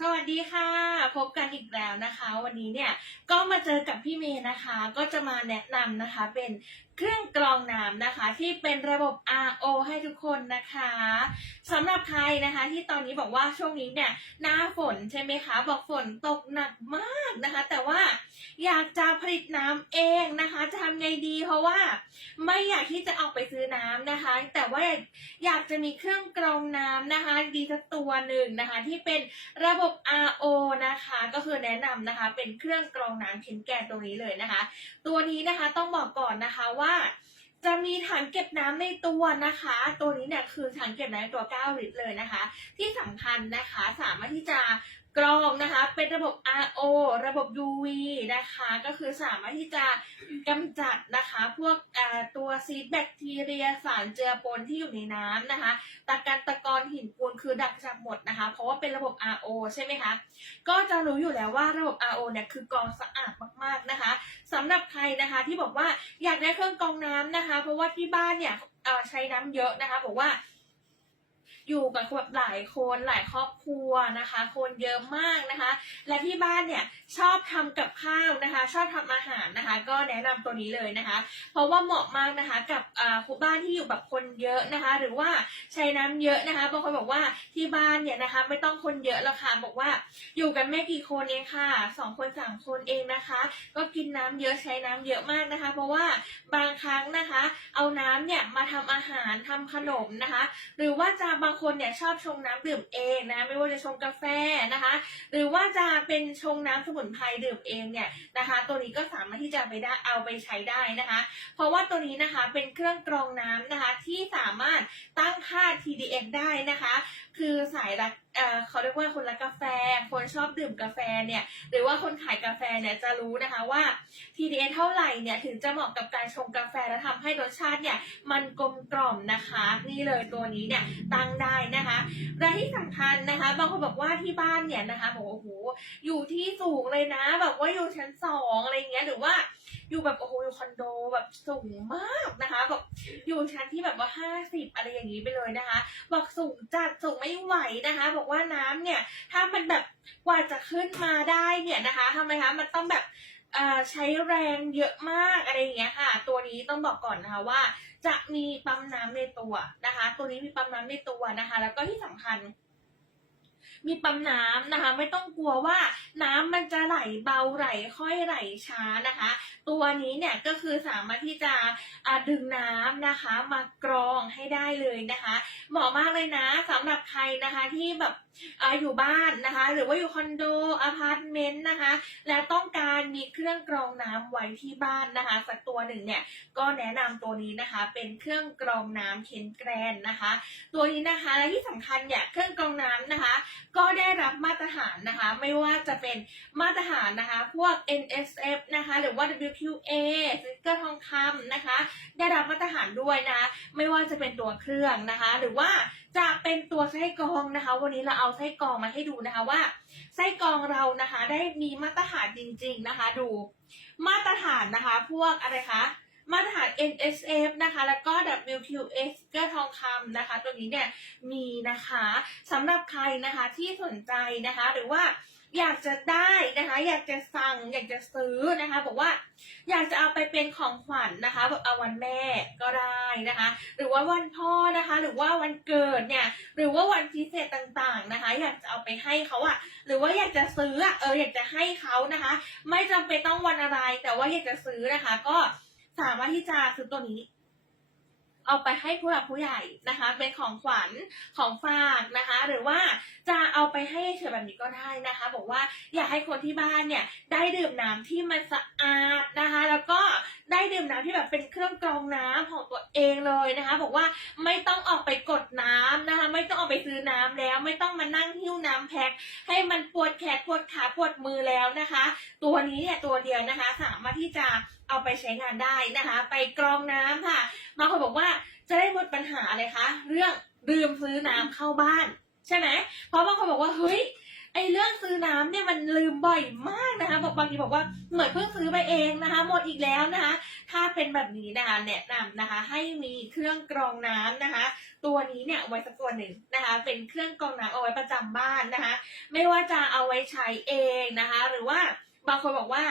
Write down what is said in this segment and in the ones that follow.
สวัสดีค่ะ พบกันอีกแล้วนะคะ วันนี้เนี่ยก็มาเจอกับพี่เมย์นะคะ ก็จะมาแนะนำนะคะ เป็นเครื่องกรองน้ำนะคะ ที่เป็นระบบ RO ให้ทุกคนนะคะสำหรับใครนะคะ ที่ตอนนี้บอกว่าช่วงนี้เนี่ยหน้าฝนใช่ไหมคะ บอกฝนตกหนักมาก นะคะ แต่ว่าอยากจะผลิตน้ำเองนะคะ จะทำไงดี เพราะว่าไม่อยากที่จะออกไปซื้อน้ำนะคะ แต่ว่าอยากจะมีเครื่องกรองน้ำนะคะ ดีสักตัวหนึ่งนะคะ ที่เป็นระบบ RO นะคะ ก็คือแนะนำนะคะ เป็นเครื่องกรองน้ำเคนแกนตัวนี้เลยนะคะ ตัวนี้นะคะต้องบอกก่อนนะคะว่าจะมีถังเก็บน้ำในตัวนะคะ ตัวนี้เนี่ยคือถังเก็บน้ำตัว 9 ลิตรเลยนะคะ ที่สำคัญนะคะ สามารถที่จะ กรองนะคะ เป็นระบบ RO ระบบ UV นะคะ ก็คือสามารถที่จะกำจัดนะคะ พวกตัวซีดแบคทีเรียสารเจือปนที่อยู่ในน้ำนะคะตะกันตะกอนหินปูนคือดักจับหมดนะคะ เพราะว่าเป็นระบบ RO ใช่ไหมคะ ก็จะรู้อยู่แล้วว่าระบบ RO เนี่ยคือกรองสะอาดมากๆนะคะสำหรับใครนะคะที่บอกว่าอยากได้เครื่องกรองน้ำนะคะ เพราะว่าที่บ้านเนี่ยใช้น้ำเยอะนะคะ บอกว่า อยู่กับแบบหลายคนหลายครอบครัวนะคะ คนเยอะมากนะคะ และที่บ้านเนี่ยชอบทำกับข้าวนะคะ ชอบทำอาหารนะคะ ก็แนะนำตัวนี้เลยนะคะ เพราะว่าเหมาะมากนะคะกับคุณบ้านที่อยู่แบบคนเยอะนะคะ หรือว่าใช้น้ำเยอะนะคะบางคนบอกว่าที่บ้านเนี่ยนะคะไม่ต้องคนเยอะแล้วค่ะบอกว่าอยู่กันไม่กี่คนเองค่ะสองคนสามคนเองนะคะ ก็กินน้ำเยอะใช้น้ำเยอะมากนะคะ เพราะว่าบางครั้งนะคะ เอาน้ำเนี่ยมาทำอาหารทำขนมนะคะ หรือว่าจะบางคนเนี่ยชอบชงน้ำดื่มเองนะไม่ว่าจะชงกาแฟนะคะ หรือว่าจะเป็นชงน้ำสมุนไพรดื่มเองเนี่ยนะคะ ตัวนี้ก็สามารถที่จะไปได้เอาไปใช้ได้นะคะ เพราะว่าตัวนี้นะคะเป็นเครื่องกรองน้ำนะคะที่สามารถตั้งค่า TDS ได้นะคะ คือสายรัก เอ่อเขาเรียกว่าคนรักกาแฟ คนชอบดื่มกาแฟเนี่ย หรือว่าคนขายกาแฟเนี่ยจะรู้นะคะว่า TDS เท่าไหร่เนี่ยถึงจะเหมาะกับการชงกาแฟและทำให้รสชาติเนี่ยมันกลมกล่อมนะคะ นี่เลยตัวนี้เนี่ยตั้งได้นะคะและที่สำคัญนะคะ บางคนบอกว่าที่บ้านเนี่ยนะคะบอกว่าโอ้โหอยู่ที่สูงเลยนะ แบบว่าอยู่ชั้นสองอะไรเงี้ยหรือว่า อยู่แบบโอ้โหอยู่คอนโดแบบสูงมากนะคะแบบอยู่ชั้นที่แบบว่าห้าสิบอะไรอย่างนี้ไปเลยนะคะ บอกสูงจัดสูงไม่ไหวนะคะ บอกว่าน้ำเนี่ย ถ้ามันแบบกว่าจะขึ้นมาได้เนี่ยนะคะทำไมคะมันต้องแบบใช้แรงเยอะมากอะไรอย่างเงี้ยค่ะ ตัวนี้ต้องบอกก่อนนะคะว่า จะมีปั๊มน้ำในตัวนะคะ ตัวนี้มีปั๊มน้ำในตัวนะคะ แล้วก็ที่สำคัญมีปั๊มน้ำนะคะ ไม่ต้องกลัวว่าน้ำมันจะไหล เบาไหลค่อยไหลช้านะคะ ตัวนี้เนี่ยก็คือสามารถที่จะดึงน้ำนะคะมากรองให้ได้เลยนะคะ เหมาะมากเลยนะสำหรับใครนะคะที่แบบ อยู่บ้านนะคะ หรือว่าอยู่คอนโดอพาร์ตเมนต์นะคะ และต้องการมีเครื่องกรองน้ำไว้ที่บ้านนะคะสักตัวหนึ่งเนี่ยก็แนะนำตัวนี้นะคะ เป็นเครื่องกรองน้ำเคนแกรนนะคะ ตัวนี้นะคะและที่สำคัญเนี่ยเครื่องกรองน้ำนะคะ ก็ได้รับมาตรฐานนะคะ ไม่ว่าจะเป็นมาตรฐานนะคะ พวก NSF นะคะ หรือว่า WQA สติ๊กเกอร์ทองคำนะคะ ได้รับมาตรฐานด้วยนะคะไม่ว่าจะเป็นตัวเครื่องนะคะ หรือว่า จะเป็นตัวไส้กรองนะคะ วันนี้เราเอาไส้กรองมาให้ดูนะคะว่า ไส้กรองเรานะคะ ได้มีมาตรฐานจริง ๆนะคะ ดูมาตรฐานนะคะ พวกอะไรคะ มาตรฐาน NSF นะคะ แล้วก็ WQS เก็ทองคำนะคะ ตัวนี้เนี่ยมีนะคะสำหรับใครนะคะที่สนใจนะคะ หรือว่าอยากจะได้นะคะ อยากจะสั่งอยากจะซื้อนะคะ บอกว่าอยากจะเอาไปเป็นของขวัญนะคะแบบเอาวันแม่ก็ได้นะคะ หรือว่าวันพ่อนะคะ หรือว่าวันเกิดเนี่ย หรือว่าวันพิเศษต่างๆนะคะ อยากจะเอาไปให้เขาอะหรือว่าอยากจะซื้อเอออยากจะให้เขานะคะ ไม่จำเป็นต้องวันอะไรแต่ว่าอยากจะซื้อนะคะ ก็ สามารถที่จะซื้อตัวนี้ เอาไปให้ผู้หลักผู้ใหญ่นะคะ เป็นของขวัญของฝากนะคะ หรือว่าจะเอาไปให้เฉยแบบนี้ก็ได้นะคะ บอกว่าอยากให้คนที่บ้านเนี่ย ได้ดื่มน้ำที่มันสะอาดนะคะ แล้วก็ได้ดื่มน้ำที่แบบเป็นเครื่องกรองน้ำของตัว เองเลยนะคะ บอกว่าไม่ต้องออกไปกดน้ำนะคะ ไม่ต้องออกไปซื้อน้ำแล้ว ไม่ต้องมานั่งหิ้วน้ำแพ็คให้มันปวดแขนปวดขาปวดมือแล้วนะคะ ตัวนี้เนี่ยตัวเดียวนะคะ สามารถที่จะเอาไปใช้งานได้นะคะ ไปกรองน้ำค่ะบางคนบอกว่าจะได้หมดปัญหาเลยคะเรื่องลืมซื้อน้ำเข้าบ้าน ใช่ไหมเพราะบางคนบอกว่าเฮ้ย ไอ้เรื่องซื้อน้ำเนี่ยมันลืมบ่อยมากนะคะบอกบางทีบอกว่าเหมือนเพิ่งซื้อไปเองนะคะ หมดอีกแล้วนะคะ ถ้าเป็นแบบนี้นะคะแนะนำนะคะ ให้มีเครื่องกรองน้ำนะคะ ตัวนี้เนี่ยเอาไว้สักตัวหนึ่งนะคะ เป็นเครื่องกรองน้ำเอาไว้ประจำบ้านนะคะ ไม่ว่าจะเอาไว้ใช้เองนะคะ หรือว่า บางคนบอกว่า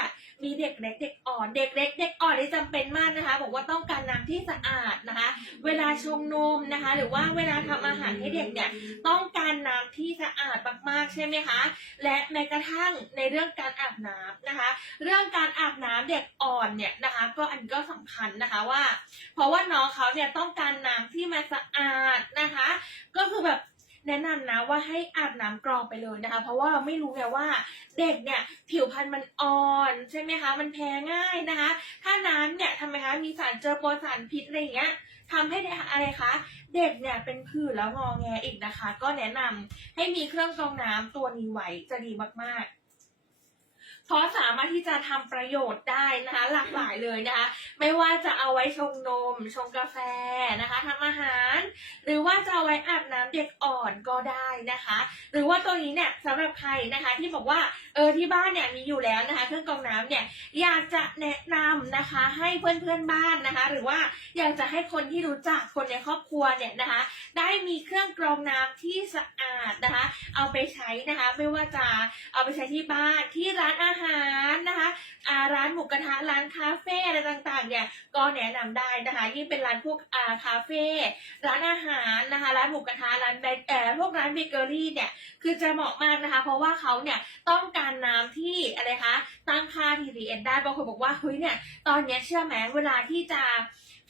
มีเด็กเล็กเด็กอ่อนเด็กเล็กเด็กอ่อนที่จำเป็นมากนะคะ บอกว่าต้องการน้ำที่สะอาดนะคะ เวลาชงนมนะคะ หรือว่าเวลาทำอาหารให้เด็กเนี่ยต้องการน้ำที่สะอาดมากๆใช่ไหมคะและแม้กระทั่งในเรื่องการอาบน้ำนะคะ เรื่องการอาบน้ำเด็กอ่อนเนี่ยนะคะ ก็อันก็สำคัญนะคะว่า เพราะว่าน้องเขาเนี่ยต้องการน้ำที่มันสะอาดนะคะ ก็คือแบบ แนะนำนะว่าให้อาบน้ำกรองไปเลยนะคะ เพราะว่าเราไม่รู้ไงว่าเด็กเนี่ยผิวพรรณมันอ่อนใช่ไหมคะ มันแพ้ง่ายนะคะ ถ้าน้ำเนี่ยทำไมคะมีสารเจอโปรสารพิษอะไรอย่างเงี้ยทำให้อะไรคะ เด็กเนี่ยเป็นผื่นแล้วงอแงอีกนะคะ ก็แนะนำให้มีเครื่องกรองน้ำตัวนี้ไว้จะดีมากๆ เพราะสามารถที่จะทำประโยชน์ได้นะคะหลากหลายเลยนะคะ ไม่ว่าจะเอาไว้ชงนม ชงกาแฟนะคะทำอาหาร หรือว่าจะเอาไว้อาบน้ำเด็กอ่อนก็ได้นะคะ หรือว่าตัวนี้เนี่ยสำหรับใครนะคะที่บอกว่าเออที่บ้านเนี่ยมีอยู่แล้วนะคะ เครื่องกรองน้ำเนี่ยอยากจะแนะนำนะคะให้เพื่อนเพื่อนๆบ้านนะคะ หรือว่าอยากจะให้คนที่รู้จักคนในครอบครัวเนี่ยนะคะ ได้มีเครื่องกรองน้ำที่สะอาดนะคะ เอาไปใช้นะคะ ไม่ว่าจะเอาไปใช้ที่บ้านที่ร้านอาหารนะคะอาร้านหมูกระทะร้านคาเฟ่อะไรต่างๆเนี่ยก็แนะนำได้นะคะยิ่งเป็นร้านพวกอาคาเฟ่ร้านอาหารนะคะร้านหมูกระทะร้านแบเออพวกร้านเบเกอรี่เนี่ยคือจะเหมาะมากนะคะ เพราะว่าเขาเนี่ยต้องการน้ำที่ อะไรคะ ตั้งค่า TDS ได้บางคนบอกว่าเฮ้ยเนี่ยตอนเนี้ยเชื่อไหมเวลาที่จะ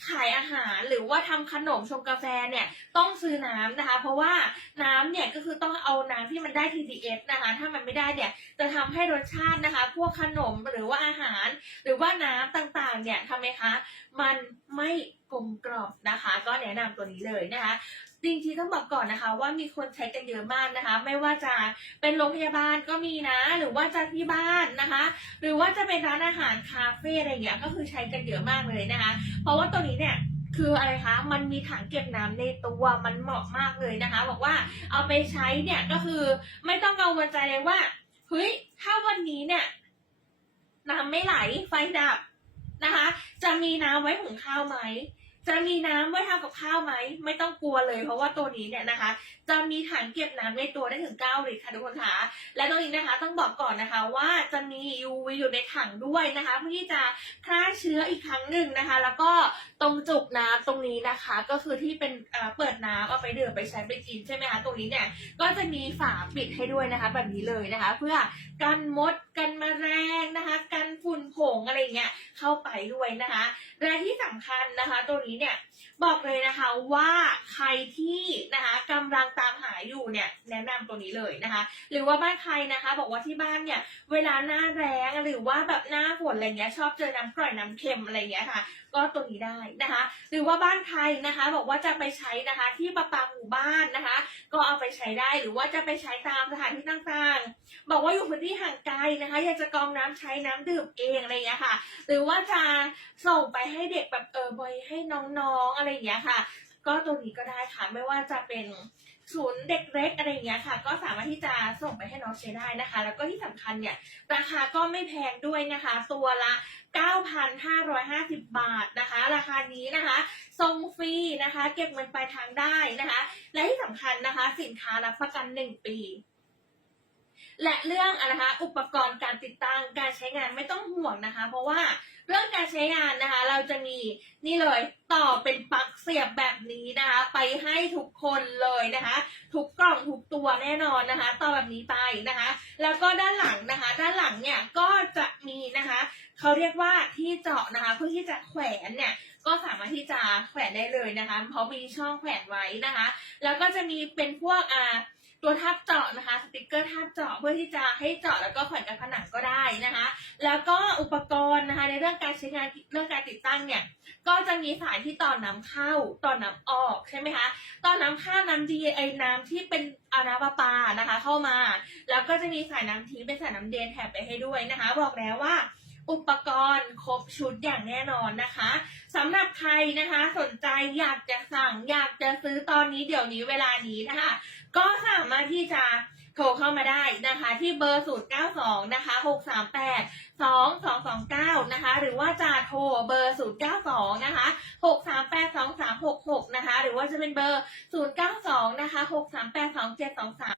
ขายอาหารหรือว่าทำขนมชงกาแฟเนี่ยต้องซื้อน้ำนะคะ เพราะว่าน้ำเนี่ยก็คือต้องเอาน้ำที่มันได้ TDS นะคะ ถ้ามันไม่ได้เนี่ยจะทำให้รสชาตินะคะ พวกขนมหรือว่าอาหาร หรือว่าน้ำต่างๆเนี่ยทำไมคะ มันไม่กลมกล่อมนะคะ ก็แนะนำตัวนี้เลยนะคะ จริงๆต้องบอกก่อนนะคะ ว่ามีคนใช้กันเยอะมากนะคะ ไม่ว่าจะเป็นโรงพยาบาลก็มีนะ หรือว่าจะที่บ้านนะคะ หรือว่าจะเป็นร้านอาหารคาเฟ่อะไรอย่างเงี้ยก็คือใช้กันเยอะมากเลยนะคะ เพราะว่าตัวนี้เนี่ยคืออะไรคะ มันมีถังเก็บน้ำในตัว มันเหมาะมากเลยนะคะ บอกว่าเอาไปใช้เนี่ยก็คือไม่ต้องกังวลใจเลยว่า เฮ้ย ถ้าวันนี้เนี่ยน้ำไม่ไหล ไฟดับนะคะ จะมีน้ำไว้หุงข้าวไหม จะมีน้ำไว้ทำกับข้าวไหมไม่ต้องกลัวเลย เพราะว่าตัวนี้เนี่ยนะคะ จะมีถังเก็บน้ำในตัวได้ถึง9ลิตรค่ะทุกคนคะและตรงนี้นะคะต้องบอกก่อนนะคะว่าจะมี UV อยู่ในถังด้วยนะคะ เพื่อที่จะฆ่าเชื้ออีกครั้งหนึ่งนะคะ แล้วก็ตรงจุกน้ำตรงนี้นะคะ ก็คือที่เป็นเปิดน้ำเอาไปดื่มไปใช้ไปกินใช่ไหมคะตรงนี้เนี่ยก็จะมีฝาปิดให้ด้วยนะคะ แบบนี้เลยนะคะ เพื่อกันมดกันแมลงนะคะ กันฝุ่นผงอะไรเงี้ย เข้าไปด้วยนะคะ และที่สำคัญนะคะ ตัวนี้เนี่ยบอกเลยนะคะว่าใครที่นะคะกำลังตามหาอยู่เนี่ยแนะนำตัวนี้เลยนะคะ หรือว่าบ้านใครนะคะ บอกว่าที่บ้านเนี่ยเวลาหน้าแรงหรือว่าแบบหน้าฝนอะไรเงี้ยชอบเจอน้ำกร่อยน้ำเค็มอะไรเงี้ยค่ะ ก็ตัวนี้ได้นะคะ หรือว่าบ้านใครนะคะ บอกว่าจะไปใช้นะคะ ที่ประปาหมู่บ้านนะคะ ก็เอาไปใช้ได้หรือว่าจะไปใช้ตามสถานที่ต่างๆ บอกว่าอยู่พื้นที่ห่างไกลนะคะ อยากจะกรองน้ำใช้น้ำดื่มเองอะไรเงี้ยค่ะ หรือว่าจะส่งไปให้เด็กแบบเออบอยให้น้องๆอะไรอย่างเงี้ยค่ะ ก็ตัวนี้ก็ได้ค่ะไม่ว่าจะเป็นศูนย์เด็กเล็กอะไรอย่างเงี้ยค่ะ ก็สามารถที่จะส่งไปให้น้องใช้ได้นะคะ แล้วก็ที่สำคัญเนี่ยราคาก็ไม่แพงด้วยนะคะ ตัวละ 9,550 บาทนะคะ ราคานี้นะคะส่งฟรีนะคะ เก็บเงินปลายทางได้นะคะ และที่สำคัญนะคะ สินค้ารับประกัน 1 ปี และเรื่องอะนะคะอุปกรณ์การติดตั้งการใช้งานไม่ต้องห่วงนะคะ เพราะว่าเรื่องการใช้งานนะคะ เราจะมีนี่เลยต่อเป็นปลั๊กเสียบแบบนี้นะคะ ไปให้ทุกคนเลยนะคะ ทุกกล่องทุกตัวแน่นอนนะคะ ต่อแบบนี้ไปนะคะ แล้วก็ด้านหลังนะคะ ด้านหลังเนี่ยก็จะมีนะคะเขาเรียกว่าที่เจาะนะคะเพื่อที่จะแขวนเนี่ยก็สามารถที่จะแขวนได้เลยนะคะ เพราะมีช่องแขวนไว้นะคะ แล้วก็จะมีเป็นพวกอ่า ตัวทับเจาะนะคะสติกเกอร์ทับเจาะเพื่อที่จะให้เจาะแล้วก็แขวนกับผนังก็ได้นะคะ แล้วก็อุปกรณ์นะคะในเรื่องการใช้งานเรื่องการติดตั้งเนี่ยก็จะมีสายที่ต่อน้ำเข้าต่อน้ำออกใช่ไหมคะต่อน้ำเข้าน้ำดีไอน้ำที่เป็นอาน้ำประปานะคะ เข้ามา แล้วก็จะมีสายน้ำทิ้งเป็นสายน้ำเดนแถมไปให้ด้วยนะคะ บอกแล้วว่าอุปกรณ์ครบชุดอย่างแน่นอนนะคะสำหรับใครนะคะสนใจอยากจะสั่งอยากจะซื้อตอนนี้เดี๋ยวนี้เวลานี้นะคะ ก็สามารถที่จะโทรเข้ามาได้นะคะ ที่เบอร์ 092 นะคะ 638 2229 นะคะ หรือว่าจะโทรเบอร์ 092 นะคะ 638 2366 นะคะ หรือว่าจะเป็นเบอร์ 092 นะคะ 638 2723